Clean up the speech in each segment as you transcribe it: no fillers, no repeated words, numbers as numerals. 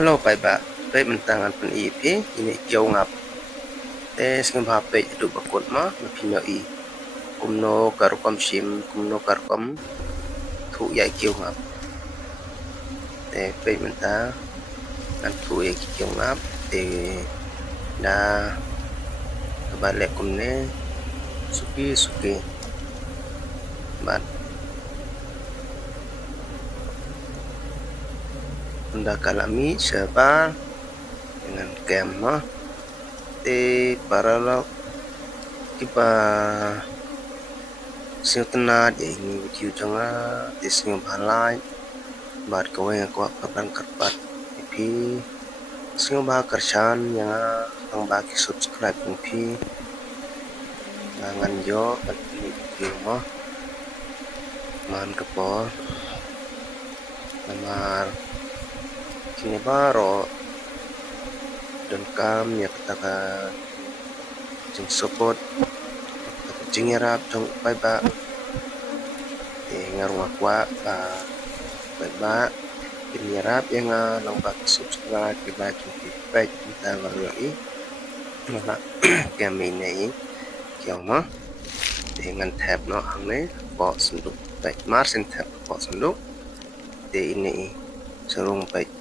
Halo paitbah, Peit mentangan pen IP ini kiaw ngap. Sing ba Peit itu bakut ma pinyo i. Kumno karukom sim, kumno karukom thu yai kiaw ngap. Peit mentang nan thu yai kiaw ngap na kebalik kumne suki bat unda kalami serba dengan kema para lo tiba siêu tenat ya ini video jonga siêu balai bat kowe ko kapan karpat pi siêu ba kersan yang ang bagi subscribe pi ngan yo bat video mo man kepo namar kini baro dan kam ya kata jeng support jeng yarap jeng paitbah ngarung akwa paitbah ini yarap yang lang bagi subscribe di bagi Peit kita ngalui mana kami ini kiaw mah dengan tab no hamne po senduk Peit marsin tab po senduk ini serung Peit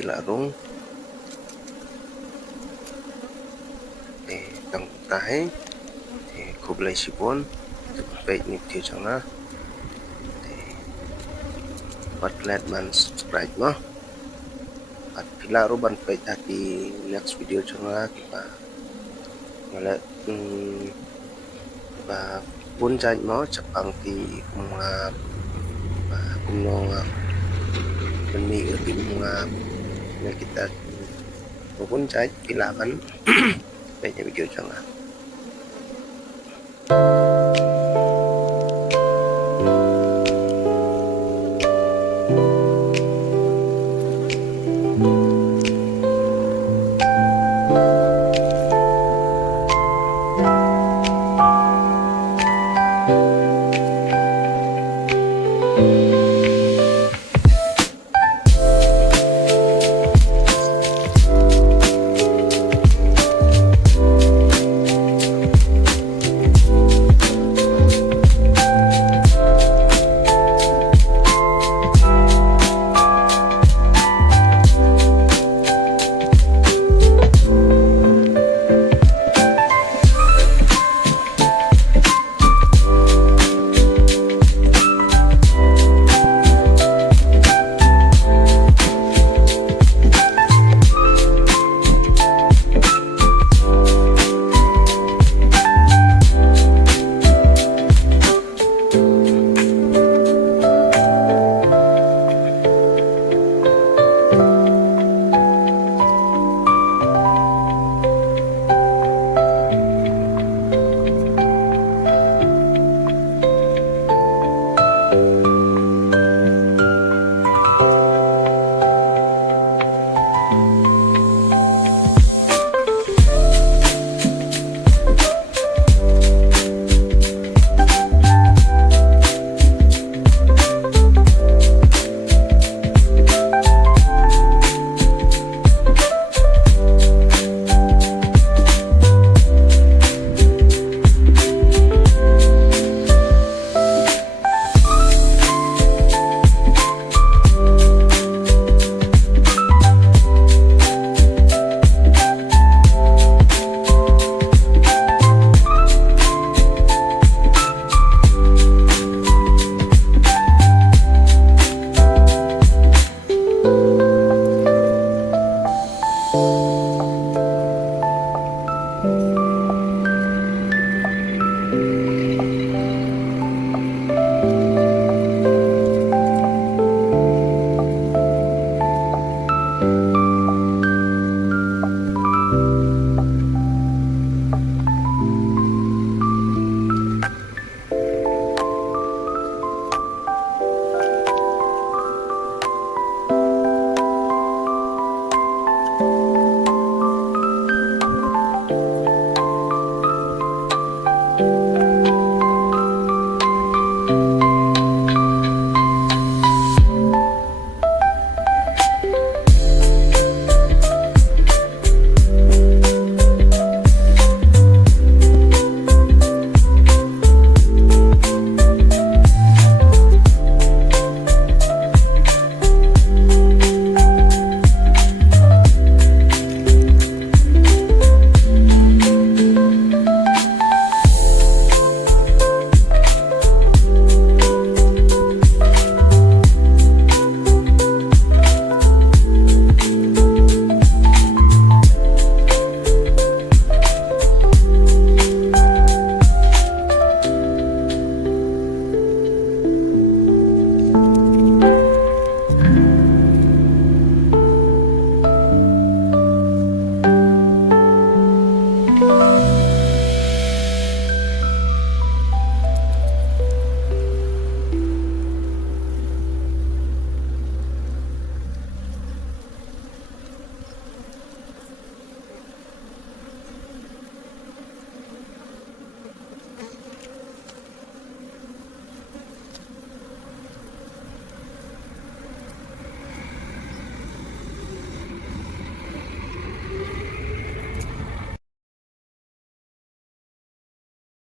ilarung tang tahe kublai sipon Peit ni tiu changa pat let man subscribe no at pila ruban Peit di next video changa kita ngala ba pun jaj mo chapang ti kumnga ba kumno beni ti kumnga na kita pun jaj pila kan Peit video changa